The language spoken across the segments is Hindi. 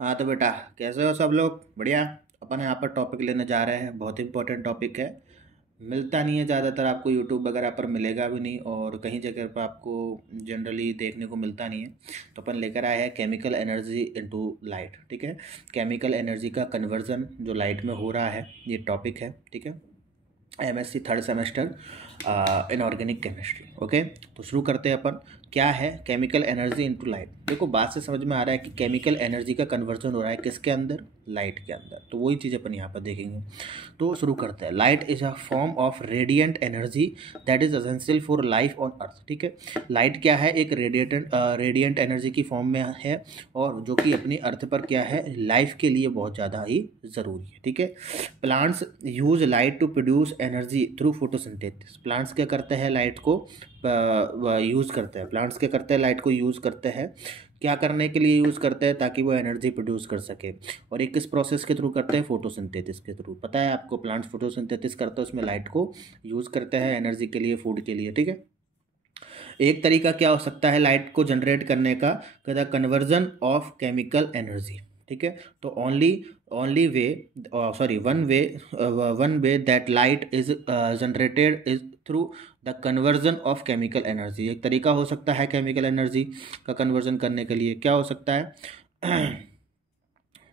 हाँ तो बेटा, कैसे हो सब लोग? बढ़िया। अपन यहाँ पर टॉपिक लेने जा रहे हैं, बहुत इंपॉर्टेंट टॉपिक है। मिलता नहीं है ज़्यादातर, आपको यूट्यूब वगैरह पर मिलेगा भी नहीं और कहीं जगह पर आपको जनरली देखने को मिलता नहीं है। तो अपन लेकर आए हैं केमिकल एनर्जी इनटू लाइट। ठीक है, केमिकल एनर्जी का कन्वर्जन जो लाइट में हो रहा है, ये टॉपिक है। ठीक है, MSc third semester inorganic chemistry. Okay, तो शुरू करते हैं अपन। क्या है केमिकल एनर्जी इनटू लाइट? देखो, बात से समझ में आ रहा है कि केमिकल एनर्जी का कन्वर्जन हो रहा है किसके अंदर? लाइट के अंदर। तो वही चीज़ अपन यहाँ पर देखेंगे। तो शुरू करते हैं। Light is a form of radiant energy that is essential for life on earth. ठीक है, लाइट क्या है? एक रेडिएंट एनर्जी की फॉर्म में है और जो कि अपनी अर्थ पर क्या है, लाइफ के लिए बहुत ज़्यादा ही ज़रूरी है। ठीक है, plants use light to produce energy through photosynthesis. Plants क्या करते हैं? लाइट को यूज़ करते हैं। प्लांट्स क्या करते हैं? लाइट को यूज़ करते हैं। क्या करने के लिए यूज़ करते हैं? ताकि वो एनर्जी प्रोड्यूस कर सके। और ये किस प्रोसेस के थ्रू करते हैं? फोटोसिंथेसिस के थ्रू। पता है आपको, प्लांट्स फोटोसिंथेसिस करते हैं, उसमें लाइट को यूज़ करते हैं एनर्जी के लिए, फूड के लिए। ठीक है, एक तरीका क्या हो सकता है लाइट को जनरेट करने का? कहता है कन्वर्जन ऑफ केमिकल एनर्जी। ठीक है, तो only way, sorry one way that light is generated is through the conversion of chemical energy. एक तरीका हो सकता है केमिकल एनर्जी का कन्वर्जन करने के लिए। क्या हो सकता है?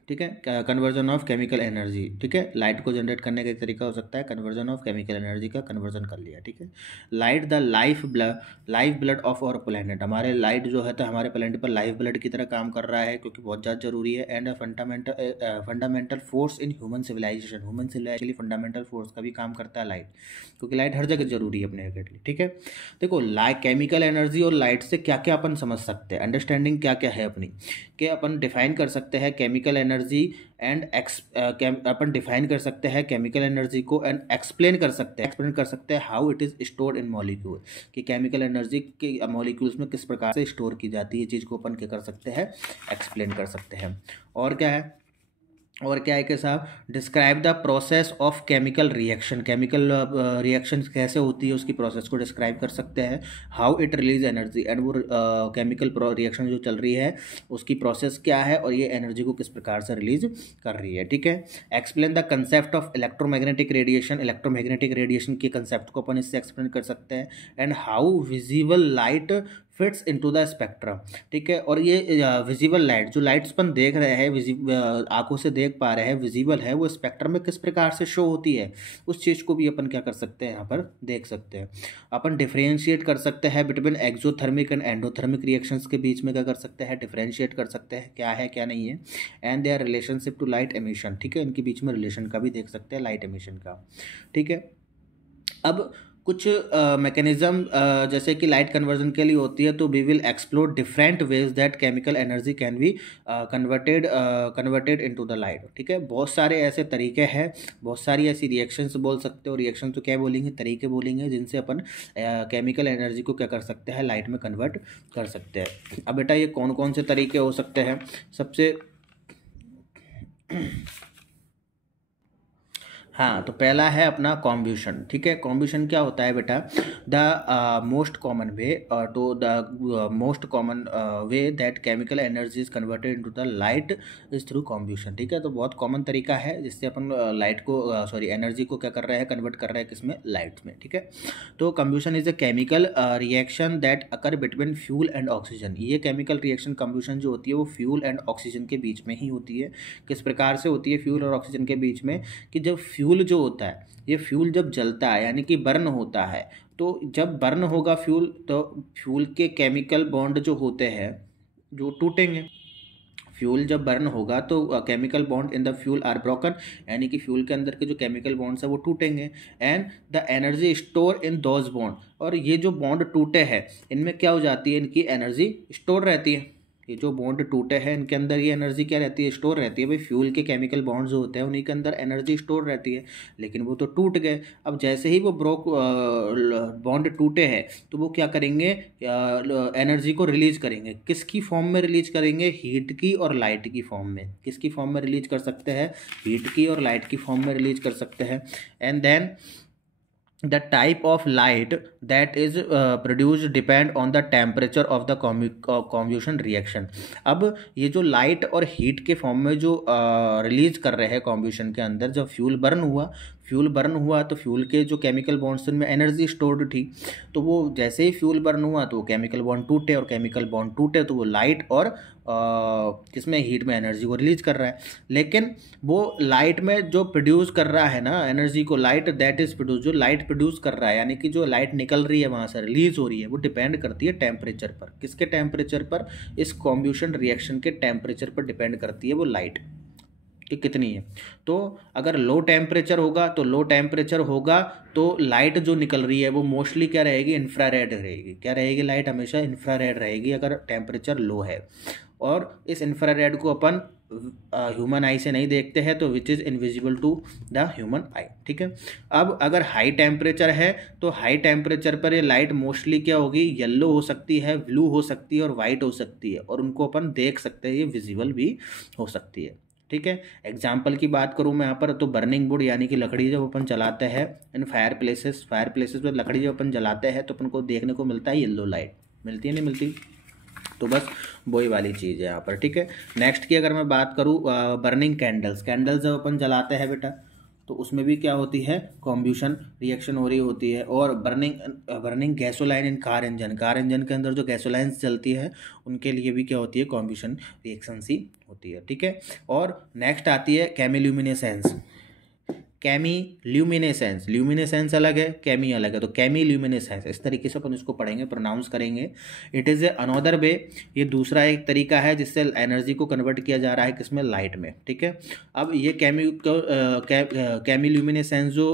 ठीक है, कन्वर्जन ऑफ केमिकल एनर्जी। ठीक है, लाइट को जनरेट करने का एक तरीका हो सकता है कन्वर्जन ऑफ केमिकल एनर्जी का कन्वर्जन कर लिया। ठीक है, light the life blood of our planet. हमारे लाइट जो है तो हमारे प्लेनेट पर लाइफ ब्लड की तरह काम कर रहा है, क्योंकि बहुत ज़्यादा जरूरी है। And fundamental force in human civilization. Human civilization के लिए फंडामेंटल फोर्स का भी काम करता है लाइट, क्योंकि लाइट हर जगह जरूरी है अपने के लिए। ठीक है, देखो केमिकल एनर्जी और लाइट से क्या क्या अपन समझ सकते हैं, अंडरस्टैंडिंग क्या क्या है अपनी, कि अपन डिफाइन कर सकते हैं chemical energy and upon define कर सकते हैं केमिकल एनर्जी को एंड एक्सप्लेन कर सकते हैं how it is stored in molecule, कि केमिकल एनर्जी के मॉलिक्यूल्स में किस प्रकार से स्टोर की जाती है। चीज़ को अपन क्या कर सकते हैं? एक्सप्लेन कर सकते हैं। और क्या है? और क्या है कि साहब, describe the process of chemical reaction. Chemical reaction कैसे होती है, उसकी प्रोसेस को डिस्क्राइब कर सकते हैं। How it release energy, and वो केमिकल रिएक्शन जो चल रही है उसकी प्रोसेस क्या है और ये एनर्जी को किस प्रकार से रिलीज कर रही है। ठीक है, explain the concept of electromagnetic radiation. Electromagnetic radiation के कंसेप्ट को अपन इससे एक्सप्लेन कर सकते हैं। And how visible light fits into the spectrum. ठीक है, और ये विजिबल लाइट, जो लाइट्स अपन देख रहे हैं, आंखों से देख पा रहे हैं, विजिबल है, वो स्पेक्ट्रम में किस प्रकार से शो होती है, उस चीज़ को भी अपन क्या कर सकते हैं? यहाँ पर देख सकते हैं। अपन डिफ्रेंशिएट कर सकते हैं between exothermic and endothermic reactions के बीच में क्या कर सकते हैं? डिफ्रेंशिएट कर सकते हैं क्या है क्या नहीं है। And their relationship to light emission. ठीक है, इनके बीच में रिलेशन का भी देख सकते हैं, लाइट एमिशन का। ठीक है, अब कुछ मैकेनिज्म जैसे कि लाइट कन्वर्जन के लिए होती है, तो we will explore different ways that chemical energy can be converted into the light. ठीक है, बहुत सारे ऐसे तरीके हैं, बहुत सारी ऐसी रिएक्शंस बोल सकते हो। रिएक्शन तो क्या बोलेंगे? तरीके बोलेंगे, जिनसे अपन केमिकल एनर्जी को क्या कर सकते हैं? लाइट में कन्वर्ट कर सकते हैं। अब बेटा, ये कौन कौन से तरीके हो सकते हैं? सबसे हाँ, तो पहला है अपना कॉम्ब्यूशन। ठीक है, कॉम्ब्यूशन क्या होता है बेटा? The most common way to the most common way that chemical energy is converted into the light is through combustion. ठीक है, तो बहुत कॉमन तरीका है जिससे अपन लाइट को सॉरी एनर्जी को क्या कर रहे हैं? कन्वर्ट कर रहे हैं किसमें? लाइट में। ठीक है, तो combustion is a chemical reaction that occur between fuel and oxygen. ये केमिकल रिएक्शन कम्ब्यूशन जो होती है वो फ्यूल एंड ऑक्सीजन के बीच में ही होती है। किस प्रकार से होती है फ्यूल और ऑक्सीजन के बीच में? कि जब फ्यूल जो होता है, ये फ्यूल जब जलता है यानी कि बर्न होता है, तो जब बर्न होगा फ्यूल, तो फ्यूल के केमिकल बॉन्ड जो होते हैं जो टूटेंगे। फ्यूल जब बर्न होगा तो chemical bond in the fuel are broken, यानी कि फ्यूल के अंदर के जो केमिकल बॉन्ड्स है वो टूटेंगे। And the energy store in those bond, और ये जो बॉन्ड टूटे हैं इनमें क्या हो जाती है? इनकी एनर्जी स्टोर रहती है। ये जो बॉन्ड टूटे हैं इनके अंदर ये एनर्जी क्या रहती है? स्टोर रहती है। भाई, फ्यूल के केमिकल बॉन्ड्स जो होते हैं उन्हीं के अंदर एनर्जी स्टोर रहती है, लेकिन वो तो टूट गए। अब जैसे ही वो बॉन्ड टूटे हैं तो वो क्या करेंगे? एनर्जी को रिलीज करेंगे। किसकी फॉर्म में रिलीज करेंगे? हीट की और लाइट की फॉर्म में। किसकी फॉर्म में रिलीज कर सकते हैं? हीट की और लाइट की फॉर्म में रिलीज कर सकते हैं। And then the type of light that is produced depend on the temperature of the combustion reaction। अब ये जो लाइट और हीट के फॉर्म में जो रिलीज कर रहे हैं कॉम्ब्यूशन के अंदर, जब फ्यूल बर्न हुआ तो फ्यूल के जो केमिकल बॉन्ड्स में एनर्जी स्टोर्ड थी, तो वो जैसे ही फ्यूल बर्न हुआ तो वो केमिकल बॉन्ड टूटे, और केमिकल बॉन्ड टूटे तो वो लाइट और किसमें हीट में एनर्जी को रिलीज कर रहा है। लेकिन वो लाइट में जो प्रोड्यूस कर रहा है ना एनर्जी को, लाइट दैट इज प्रोड्यूस, जो लाइट प्रोड्यूस कर रहा है यानी कि जो लाइट निकल रही है वहाँ से रिलीज हो रही है, वो डिपेंड करती है टेम्परेचर पर। किसके टेम्परेचर पर? इस कॉम्ब्यूशन रिएक्शन के टेम्परेचर पर डिपेंड करती है वो लाइट कि कितनी है। तो अगर लो टेम्परेचर होगा तो लाइट जो निकल रही है वो मोस्टली क्या रहेगी? इंफ्रारेड रहेगी। क्या रहेगी? लाइट हमेशा इंफ्रारेड रहेगी अगर टेम्परेचर लो है। और इस इंफ्रारेड को अपन ह्यूमन आई से नहीं देखते हैं, तो which is invisible to the human eye. ठीक है। अब अगर हाई टेम्परेचर है तो हाई टेम्परेचर पर ये लाइट मोस्टली क्या होगी? येलो हो सकती है, ब्लू हो सकती है और वाइट हो सकती है, और उनको अपन देख सकते हैं, ये विजिबल भी हो सकती है। ठीक है। एग्जाम्पल की बात करूँ मैं यहाँ पर, तो बर्निंग वुड यानी कि लकड़ी जब अपन जलाते हैं इन फायर प्लेसेस पर लकड़ी जब अपन जलाते हैं तो अपन को देखने को मिलता है येलो लाइट। मिलती है नहीं मिलती? तो बस वही वाली चीज़ है यहाँ पर। ठीक है। नेक्स्ट की अगर मैं बात करूँ, बर्निंग कैंडल्स जब अपन जलाते हैं बेटा, तो उसमें भी क्या होती है? कॉम्ब्यूशन रिएक्शन हो रही होती है। और बर्निंग गैसोलाइन इन कार इंजन के अंदर जो गैसोलाइंस चलती है उनके लिए भी क्या होती है? कॉम्ब्यूशन रिएक्शन सी होती है। ठीक है। और नेक्स्ट आती है केमिल्यूमिनेसेंस। ल्यूमिनेसेंस अलग है, केमी अलग है, तो केमिल्यूमिनेसेंस इस तरीके से अपन इसको पढ़ेंगे, प्रोनाउंस करेंगे। It is a another way, ये दूसरा एक तरीका है जिससे एनर्जी को कन्वर्ट किया जा रहा है किसमें? लाइट में। ठीक है। अब ये केमिल्यूमिनेसेंस जो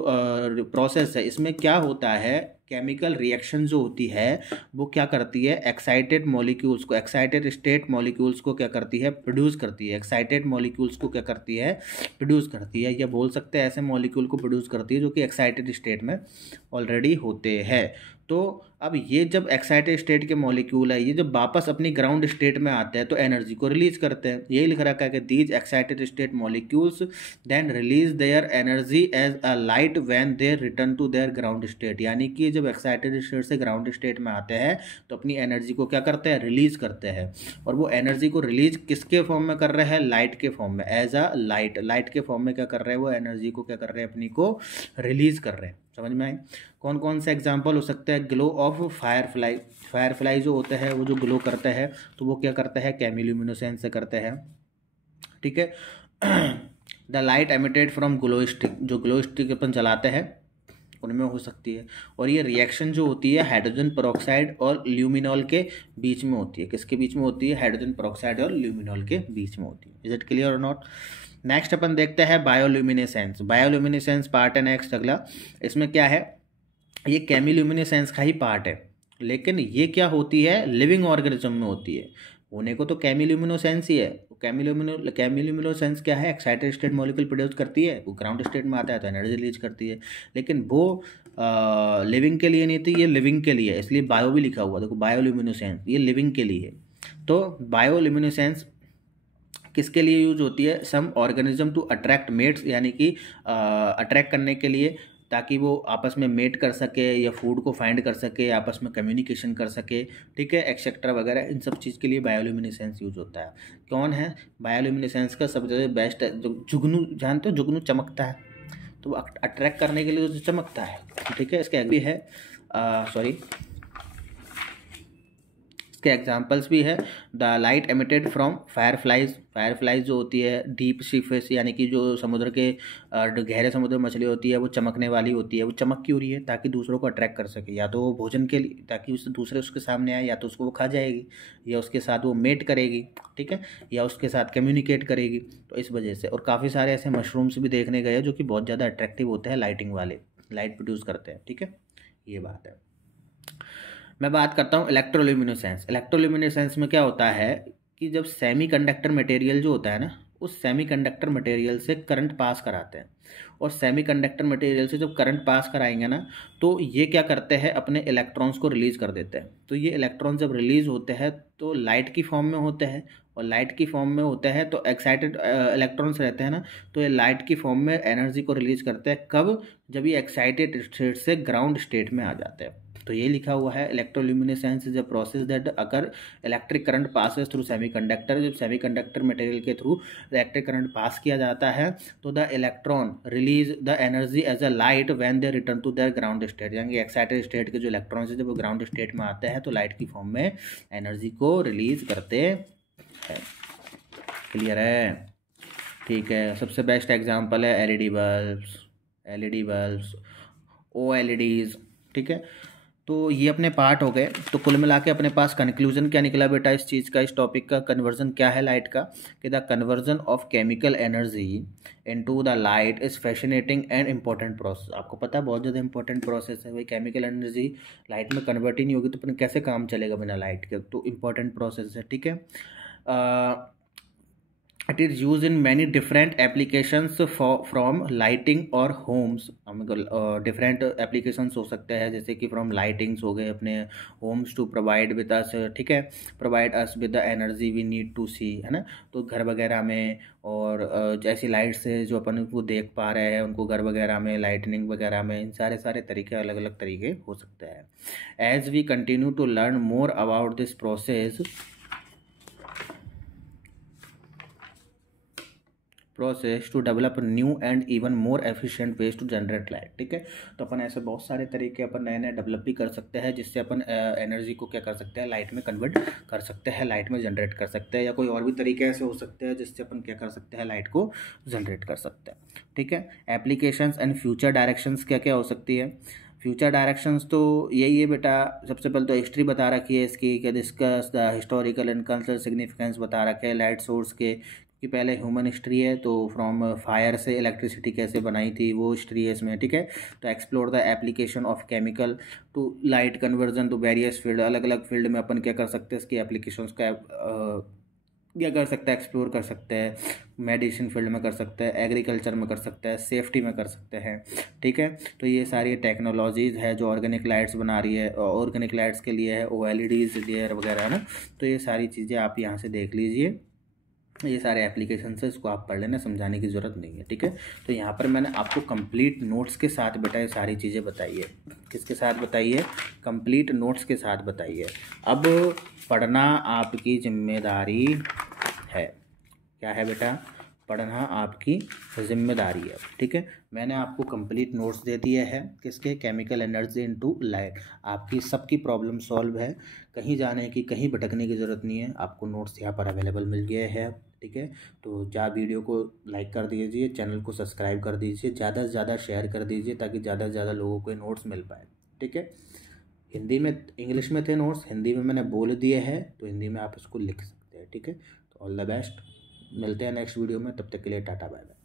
प्रोसेस है, इसमें क्या होता है? केमिकल रिएक्शन जो होती है वो क्या करती है? एक्साइटेड स्टेट मॉलिक्यूल्स को क्या करती है? प्रोड्यूस करती है। एक्साइटेड मॉलिक्यूल्स को क्या करती है? प्रोड्यूस करती है, या बोल सकते हैं ऐसे मॉलिक्यूल को प्रोड्यूस करती है जो कि एक्साइटेड स्टेट में ऑलरेडी होते हैं। तो अब ये जब एक्साइटेड स्टेट के मॉलिक्यूल है, ये जब वापस अपनी ग्राउंड स्टेट में आते हैं तो एनर्जी को रिलीज करते हैं। यही लिख रखा है कि these excited state molecules then release their energy as a light when they return to their ground state. यानी कि जब एक्साइटेड स्टेट से ग्राउंड स्टेट में आते हैं तो अपनी एनर्जी को क्या करते हैं? रिलीज करते हैं। और वो एनर्जी को रिलीज किसके फॉर्म में कर रहे हैं? लाइट के फॉर्म में, एज अ लाइट के फॉर्म में क्या कर रहे हैं? वो एनर्जी को क्या कर रहे हैं? अपनी को रिलीज कर रहे हैं। समझ में आई? कौन कौन से एग्जाम्पल हो सकते हैं? ग्लो ऑफ फायरफ्लाई जो होते हैं वो जो ग्लो करते हैं तो वो क्या करते हैं? केमिल्यूमिनेसेंस से करते हैं। ठीक है। The light emitted from glow stick, जो ग्लो स्टिक अपन जलाते हैं उनमें हो सकती है। और ये रिएक्शन जो होती है हाइड्रोजन पेरोक्साइड और ल्यूमिनॉल के बीच में होती है। किसके बीच में होती है? हाइड्रोजन पेरोक्साइड और ल्यूमिनॉल के बीच में होती है। इज इट क्लियर और नॉट? नेक्स्ट अपन देखते हैं बायोल्यूमिनेसेंस पार्ट है नेक्स्ट अगला। इसमें क्या है? ये केमिल्यूमिनेसेंस का ही पार्ट है, लेकिन ये क्या होती है? लिविंग ऑर्गेनिज्म में होती है। होने को तो केमिल्यूमिनेसेंस ही है। केमिल्यूमिनेसेंस क्या है? एक्साइटेड स्टेट मॉलिक्यूल प्रोड्यूस करती है, वो ग्राउंड स्टेट में आता है तो एनर्जी रिलीज करती है। लेकिन वो लिविंग के लिए नहीं थी, ये लिविंग के लिए है, इसलिए बायो भी लिखा हुआ। देखो बायोल्यूमिनेसेंस ये लिविंग के लिए है। तो बायोल्यूमिनेसेंस किसके लिए यूज होती है? Some organism to attract mates, यानी कि अट्रैक्ट करने के लिए, ताकि वो आपस में मेट कर सके या फूड को फाइंड कर सके, आपस में कम्युनिकेशन कर सके। ठीक है, एक्सेट्रा वगैरह, इन सब चीज़ के लिए बायोल्यूमिनेसेंस यूज होता है। कौन है बायोल्यूमिनेसेंस का सबसे बेस्ट? जो जुगनू, जानते हो जुगनू चमकता है तो वो अट्रैक्ट करने के लिए जो चमकता है। ठीक है, इसके भी है इसके एग्जाम्पल्स भी है। The light emitted from fireflies जो होती है डीप सी फिश, यानी कि जो समुद्र के गहरे समुद्र में मछली होती है वो चमकने वाली होती है। वो चमक क्यों रही है? ताकि दूसरों को अट्रैक्ट कर सके, या तो वो भोजन के लिए, ताकि उससे दूसरे उसके सामने आए, या तो उसको वो खा जाएगी, या उसके साथ वो मेट करेगी। ठीक है, या उसके साथ कम्युनिकेट करेगी। तो इस वजह से, और काफ़ी सारे ऐसे मशरूम्स भी देखने गए जो कि बहुत ज़्यादा अट्रैक्टिव होते हैं, लाइटिंग वाले, लाइट प्रोड्यूस करते हैं। ठीक है, ये बात है। मैं बात करता हूँ इलेक्ट्रोल्यूमिनेसेंस में क्या होता है कि जब सेमीकंडक्टर मटेरियल जो होता है ना उस सेमीकंडक्टर मटेरियल से करंट पास कराते हैं। और सेमीकंडक्टर मटेरियल से जब करंट पास कराएंगे ना, तो ये क्या करते हैं, अपने इलेक्ट्रॉन्स को रिलीज़ कर देते हैं। तो ये इलेक्ट्रॉन जब रिलीज़ होते हैं तो लाइट की फॉर्म में होते हैं, और लाइट की फॉर्म में होते हैं तो एक्साइटेड इलेक्ट्रॉन्स रहते हैं ना, तो ये लाइट की फॉर्म में एनर्जी को रिलीज़ करते हैं। कब? जब ये एक्साइटेड स्टेट से ग्राउंड स्टेट में आ जाते हैं। तो ये लिखा हुआ है, electroluminescence is a process that occur electric current passes through semiconductor. जब सेमीकंडक्टर मटेरियल के थ्रू इलेक्ट्रिक करंट पास किया जाता है तो the electron release the energy as a light when they return to their ground state. यानी एक्साइटेड स्टेट के जो इलेक्ट्रॉन्स है जब वो ग्राउंड स्टेट में आते हैं तो लाइट की फॉर्म में एनर्जी को रिलीज करते हैं। क्लियर है? ठीक है। सबसे बेस्ट एग्जांपल है एलईडी बल्ब्स, ओएलईडीज। ठीक है, तो ये अपने पार्ट हो गए। तो कुल मिला के अपने पास कंक्लूजन क्या निकला बेटा इस चीज़ का, इस टॉपिक का? कन्वर्जन क्या है लाइट का, कि the conversion of chemical energy into the light is fascinating and important process. आपको पता है बहुत ज़्यादा इंपॉर्टेंट प्रोसेस है भाई। केमिकल एनर्जी लाइट में कन्वर्ट ही नहीं होगी तो अपन कैसे काम चलेगा बिना लाइट के? तो इंपॉर्टेंट प्रोसेस है। ठीक है, it is use in many different applications from lighting और होम्स। डिफरेंट एप्लीकेशंस हो सकते हैं, जैसे कि फ्रॉम लाइटिंग्स हो गए अपने homes to provide with us, ठीक है, provide us with the energy we need to see, है ना। तो घर वगैरह में, और जैसी लाइट से जो अपन उनको देख पा रहे हैं उनको घर वगैरह में, लाइटनिंग वगैरह में, इन सारे तरीके, अलग अलग तरीके हो सकते हैं। As we continue to learn more about this process to develop new and even more efficient ways to generate light. ठीक है, तो अपन ऐसे बहुत सारे तरीके अपन नए नए डेवलप भी कर सकते हैं, जिससे अपन एनर्जी को क्या कर सकते हैं, लाइट में कन्वर्ट कर सकते हैं, लाइट में जनरेट कर सकते हैं। या कोई और भी तरीके ऐसे हो सकते हैं जिससे अपन क्या कर सकते हैं, लाइट को जनरेट कर सकते हैं। ठीक है, एप्लीकेशंस एंड फ्यूचर डायरेक्शंस क्या क्या हो सकती है? फ्यूचर डायरेक्शंस तो यही है बेटा, सबसे पहले तो हिस्ट्री बता रखी है इसकी, कि discuss the historical and cultural significance बता रखे हैं लाइट सोर्स के, कि पहले ह्यूमन हिस्ट्री है तो फ्रॉम फायर से इलेक्ट्रिसिटी कैसे बनाई थी वो हिस्ट्री है इसमें। ठीक है, तो explore the application of chemical to light conversion to various field. अलग अलग फील्ड में अपन क्या कर सकते हैं, इसकी एप्लीकेशंस का क्या कर सकते हैं, एक्सप्लोर कर सकते हैं। मेडिसिन फील्ड में कर सकते हैं, एग्रीकल्चर में कर सकते हैं, सेफ्टी में कर सकते हैं। ठीक है, तो ये सारी टेक्नोलॉजीज़ है जो ऑर्गेनिक लाइट्स बना रही है, ऑर्गेनिक लाइट्स के लिए है ओएलईडीज लेयर वगैरह है ना। तो ये सारी चीज़ें आप यहाँ से देख लीजिए, ये सारे एप्लीकेशन है, इसको आप पढ़ लेना, समझाने की ज़रूरत नहीं है। ठीक है, तो यहाँ पर मैंने आपको कंप्लीट नोट्स के साथ बेटा ये सारी चीज़ें बताई है। किसके साथ बताई है? कंप्लीट नोट्स के साथ बताई है। अब पढ़ना आपकी जिम्मेदारी है। क्या है बेटा? पढ़ना आपकी जिम्मेदारी है। ठीक है, मैंने आपको कंप्लीट नोट्स दे दिए हैं, किसके? Chemical energy into light. आपकी सबकी प्रॉब्लम सॉल्व है, कहीं जाने की, कहीं भटकने की ज़रूरत नहीं है। आपको नोट्स यहाँ पर अवेलेबल मिल गए हैं। ठीक है, तो वीडियो को लाइक कर दीजिए, चैनल को सब्सक्राइब कर दीजिए, ज़्यादा से ज़्यादा शेयर कर दीजिए ताकि ज़्यादा से ज़्यादा लोगों को नोट्स मिल पाए। ठीक है, हिंदी में, इंग्लिश में थे नोट्स, हिंदी में मैंने बोल दिए हैं, तो हिंदी में आप इसको लिख सकते हैं। ठीक है, तो ऑल द बेस्ट, मिलते हैं नेक्स्ट वीडियो में, तब तक के लिए टाटा बाय बाय।